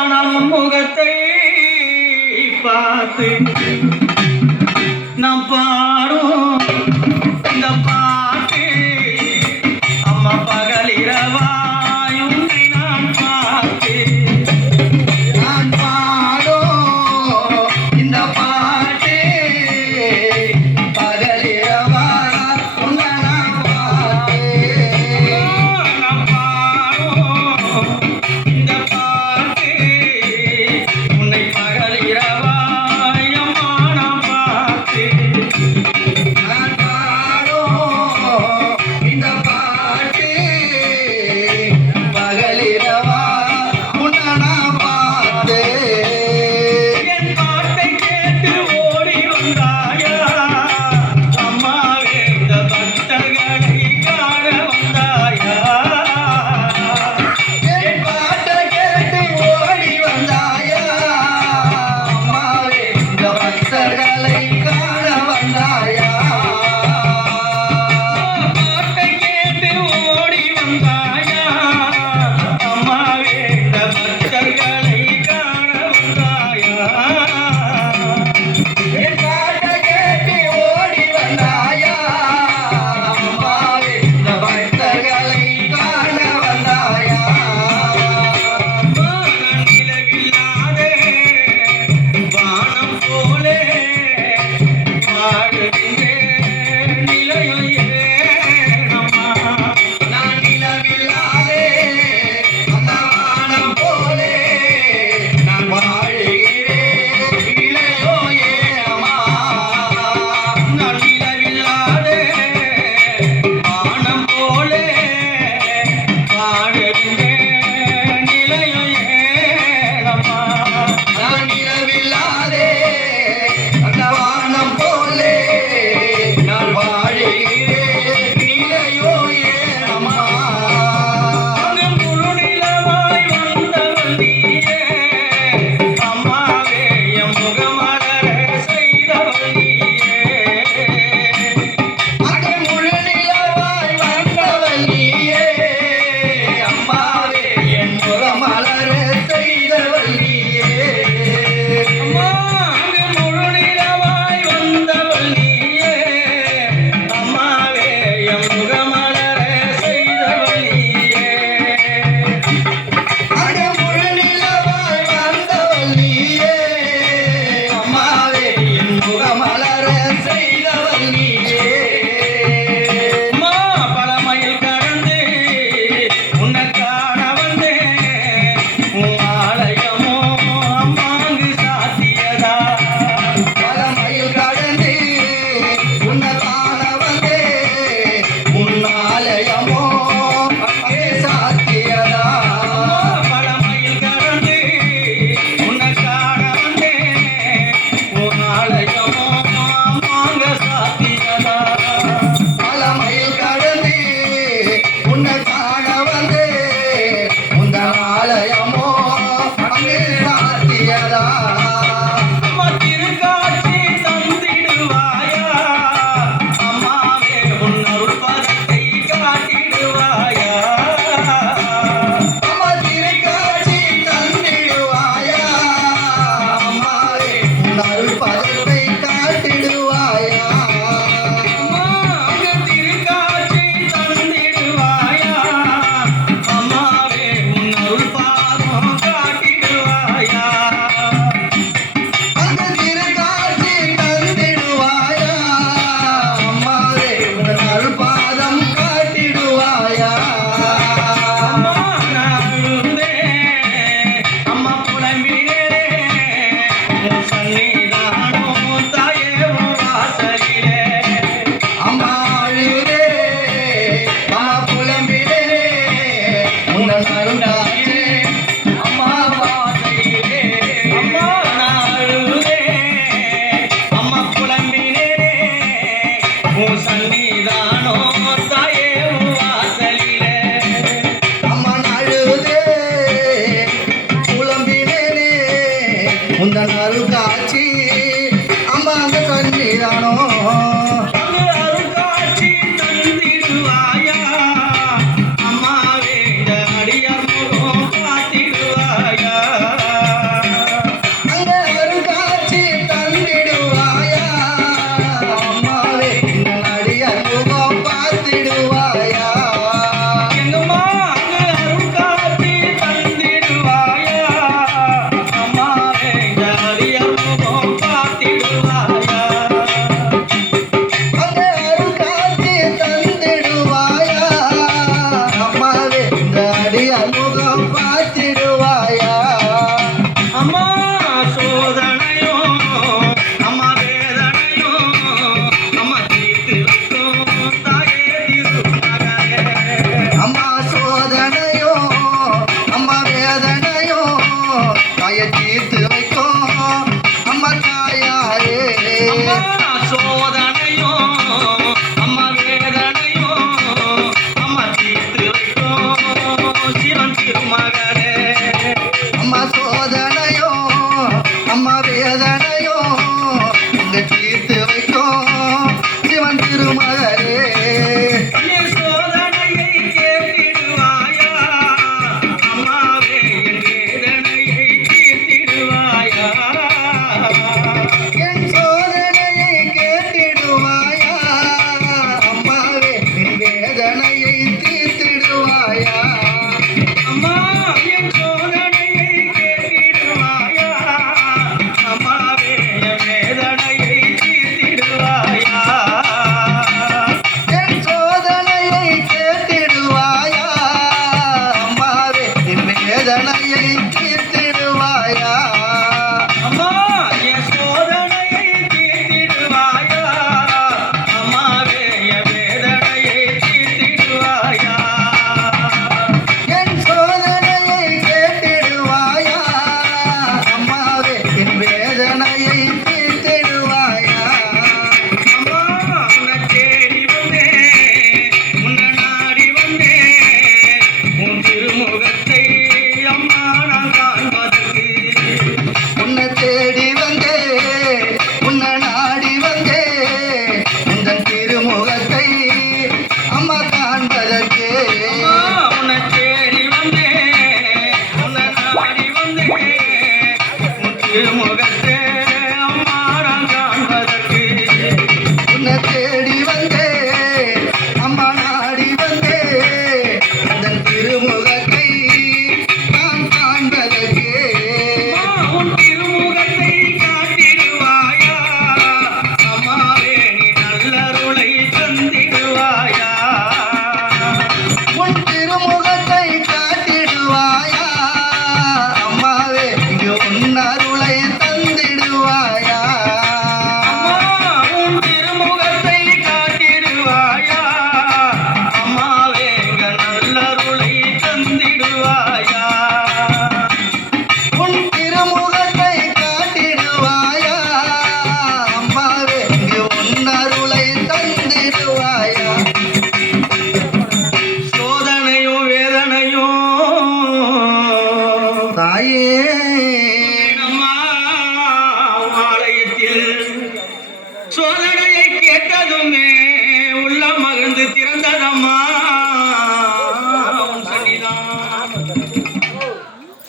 வானம் முகத்தை பார்த்து நாம் பாடும் இந்த பாட்டு அம்மா பகலிரவாய் உன்னை நான் பார்த்து நான் பாடும் இந்த பாட்டு பகலிரவாய் உன்னை நான் பார்த்து நான் பாடும் இந்த பாட்டு உன்னை பகலிரவாய் அம்மா நான் பார்த்து நான் பாடும் இந்த பாட்டு பகலிரவா உன்னை நான் பார்த்து என் பாட்டை கேட்டு ஓடி வந்தாயா அம்மாவே இந்த பக்தர்களை காண வந்தாயா என் பாட்டை கேட்டு ஓடி வந்தாயா அம்மாவே இந்த பக்தர்களை காண வந்தாயா பாட்டை கேட்டு ஓடி வந்தாயா அம்மாவே இந்த பக்தர்களை காண வந்தாயா என் பாட்டை கேட்டு ஓடி வந்தாயா அம்மாவே இந்த பக்தர்களை காண வந்தாயா நிலவில்லாதே வானம் போலே வாழுகின்றேன் நிலையும் ஏனம்மா நான் நிலவில்லாதே அந்த வானம் போலே நான் வாழுகிறேன் நிலையோ ஏனம்மா நான் நிலவில்லாதே வானம் போலே வாழுகின்றேன் நிலையோ ஏனம்மா நான் நிலவில்லாதே அந்த வானம் போலே நான் வாழுகிறேன் நிலையோ ஏனம்மா அங்கு முழு நிலவாய் வந்தவள் நீயே அம்மாவே என் முகமலர செய்தவள் நீயே அங்கு முழு நிலவாய் வந்தவள் நீயே அம்மாவே என் முகமலர செய்தவள் நீயே அம்மா அங்கு முழு நிலவாய் வந்தவள் நீயே அம்மாவே என் முகமலர செய்தவள் நீயே அங்கு முழு நிலவாய் வந்தவள் நீயே அம்மாவே என் முகமலர செய்தவள் நீயே அம்மா பழமையில் கடந்து உன்னை காண வந்தேன் உன் ஆலயமோ அம்மாங்கு சாத்தியதா பழமையில் கடந்து உன்னை காண வந்தேன் உன் ஆலயமோ அங்கே சாத்தியதா பழமையில் கடந்து உன்னை காண வந்தேன் உன் ஆலயமோ அம்மாங்க சாத்தியதா பழமையில் கடந்து உன்னை